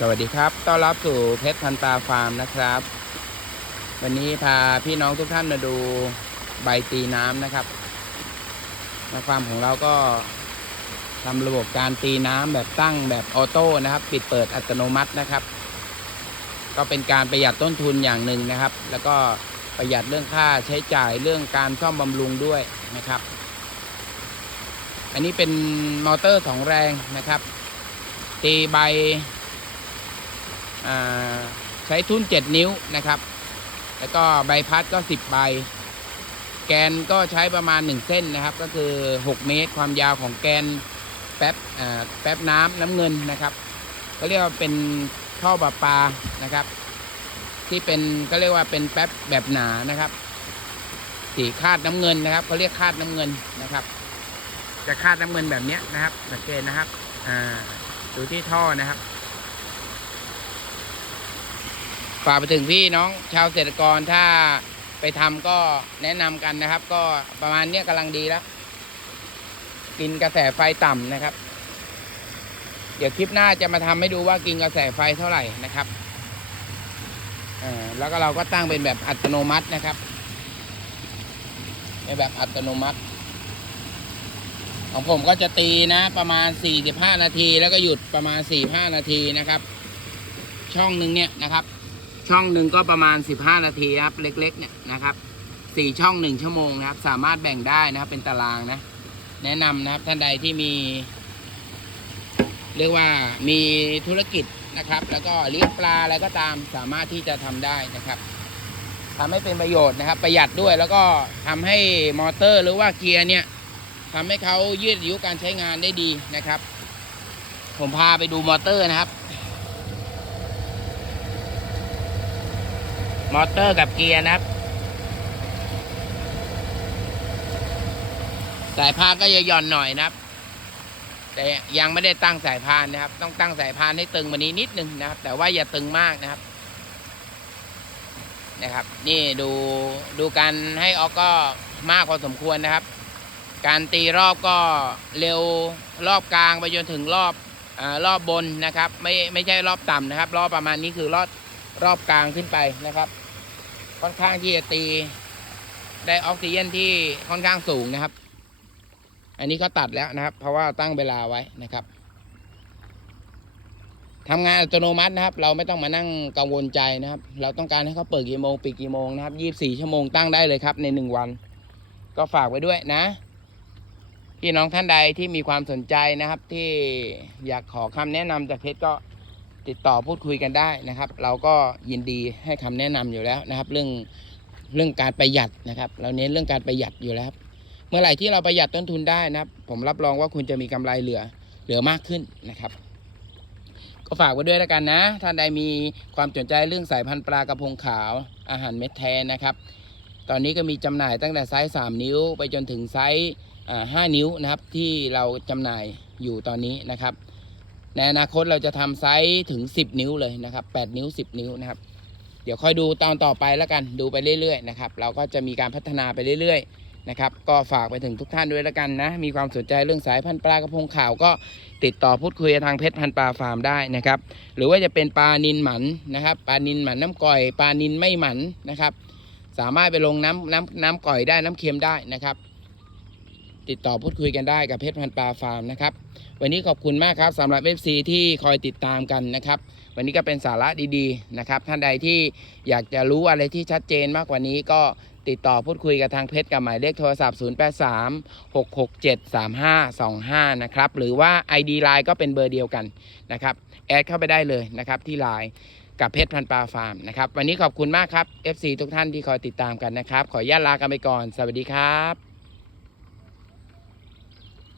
สวัสดีครับ ต้อนรับสู่เพชรพันตาฟาร์มนะครับ วันนี้พาพี่น้องทุกท่านมาดูใบตีน้ำนะครับในฟาร์มของเราก็ทำระบบการตีน้ำแบบตั้งแบบออโต้นะครับ ปิดเปิดอัตโนมัตินะครับ ก็เป็นการประหยัดต้นทุนอย่างหนึ่งนะครับ แล้วก็ประหยัดเรื่องค่าใช้จ่ายเรื่องการซ่อมบำรุงด้วยนะครับ อันนี้เป็นมอเตอร์สองแรงนะครับ ตีใบ ใช้ทุ่น 7 นิ้วนะครับ แล้วก็ใบพัดก็ 10 ใบ แกนก็ใช้ประมาณ 1 เส้นนะครับ ก็คือ 6 เมตร ความยาวของแกนแป๊บแป๊บน้ำน้ำเงินนะครับ ก็เรียกว่าเป็นท่อประปานะครับ ที่เป็นก็เรียกว่าเป็นแป๊บแบบหนานะครับสีคาดน้ำเงินนะครับเขาเรียกคาดน้ำเงินนะครับ จะคาดน้ำเงินแบบนี้นะครับสังเกตนะครับ อ่าดูที่ท่อนะครับ ฝากไปถึงพี่น้องชาวเกษตรกรถ้าไปทำก็แนะนำกันนะครับ ก็ประมาณเนี้ยกำลังดีแล้ว กินกระแสไฟต่ำนะครับ เดี๋ยวคลิปหน้าจะมาทำให้ดูว่ากินกระแสไฟเท่าไหร่นะครับแล้วก็เราก็ตั้งเป็นแบบอัตโนมัตินะครับเป็นแบบอัตโนมัติ ของผมก็จะตีนะ ประมาณ 45 นาที แล้วก็หยุดประมาณ 45 นาทีนะครับ ช่องหนึ่งเนี่ยนะครับ ช่องหนึ่งก็ประมาณ 15 นาทีครับ เล็กๆเนี่ยนะครับสี่ช่องหนึ่งชั่วโมงนะครับ สามารถแบ่งได้นะครับ เป็นตารางนะ แนะนำนะครับท่านใดที่มี เรียกว่ามีธุรกิจนะครับ แล้วก็เลี้ยงปลาอะไรก็ตามสามารถที่จะทำได้นะครับทำให้เป็นประโยชน์นะครับ ประหยัดด้วยแล้วก็ทำให้มอเตอร์หรือว่าเกียร์เนี่ยทำให้เขายืดอายุการใช้งานได้ดีนะครับ ผมพาไปดูมอเตอร์นะครับ มอเตอร์กับเกียร์นะครับ สายพานก็จะหย่อนหน่อยนะครับ แต่ยังไม่ได้ตั้งสายพานนะครับ ต้องตั้งสายพานให้ตึงมานี้นิดนึงนะครับ แต่ว่าอย่าตึงมากนะครับ นะครับ นี่ดูดูการให้ออกก็มากพอสมควรนะครับ การตีรอบก็เร็วรอบกลางไปจนถึงรอบอรอบบนนะครับ ไม่ไม่ใช่รอบต่ำนะครับ รอบประมาณนี้คือรอบ รอบกลางขึ้นไปนะครับ ค่อนข้างที่จะตีได้ออกซิเจนที่ค่อนข้างสูงนะครับ อันนี้ก็ตัดแล้วนะครับ เพราะว่าตั้งเวลาไว้นะครับทำงานอัตโนมัตินะครับ เราไม่ต้องมานั่งกังวลใจนะครับ เราต้องการให้เขาเปิดกี่โมงปิดกี่โมงนะครับยี่บสี่ชั่วโมงตั้งได้เลยครับ ในหนึ่งวัน ก็ฝากไว้ด้วยนะพี่น้องท่านใดที่มีความสนใจนะครับ ที่อยากขอคำแนะนำจากเพชรก็ ติดต่อพูดคุยกันได้นะครับ เราก็ยินดีให้คำแนะนำอยู่แล้วนะครับ เรื่องเรื่องการประหยัดนะครับ เราเน้นเรื่องการประหยัดอยู่แล้วครับเมื่อไหร่ที่เราประหยัดต้นทุนได้นะครับ ผมรับรองว่าคุณจะมีกำไรเหลือเหลือมากขึ้นนะครับ ก็ฝากไว้ด้วยแล้วกันนะ ท่านใดมีความสนใจเรื่องสายพันธุ์ปลากระพงขาวอาหารเม็ดแทนนะครับ ตอนนี้ก็มีจำหน่ายตั้งแต่ไซส์ 3 นิ้ว ไปจนถึงไซส์อ่า5นิ้วนะครับ ที่เราจำหน่ายอยู่ตอนนี้นะครับ ในอนาคตเราจะทำไซส์ถึง 10 นิ้วเลยนะครับ 8 นิ้ว 10 นิ้วนะครับ เดี๋ยวค่อยดูตอนต่อไปแล้วกันดูไปเรื่อยๆนะครับเราก็จะมีการพัฒนาไปเรื่อยๆนะครับ ก็ฝากไปถึงทุกท่านด้วยแล้วกันนะ มีความสนใจเรื่องสายพันธุ์ปลากระพงขาวก็ติดต่อพูดคุยทางเพชรพันธุ์ปลาฟาร์มได้นะครับ หรือว่าจะเป็นปลานินหมันนะครับปลานินหมันน้ำก่อยปลานินไม่หมันนะครับ สามารถไปลงน้ำน้ำน้ำก่อยได้น้ำเค็มได้นะครับ ติดต่อพูดคุยกันได้กับเพชรพันปลาฟาร์มนะครับ วันนี้ขอบคุณมากครับสำหรับเอฟซีที่คอยติดตามกันนะครับ วันนี้ก็เป็นสาระดีๆนะครับ ท่านใดที่อยากจะรู้อะไรที่ชัดเจนมากกว่านี้ก็ติดต่อพูดคุยกับทางเพชรกับหมายเลขโทรศัพท์ 083 667 3525 นะครับ หรือว่า ID Line ก็เป็นเบอร์เดียวกันนะครับ แอดเข้าไปได้เลยนะครับที่ Line กับเพชรพันปลาฟาร์มนะครับ วันนี้ขอบคุณมากครับ FC ทุกท่านที่คอยติดตามกันนะครับ ขออนุญาตลากันไปก่อน สวัสดีครับ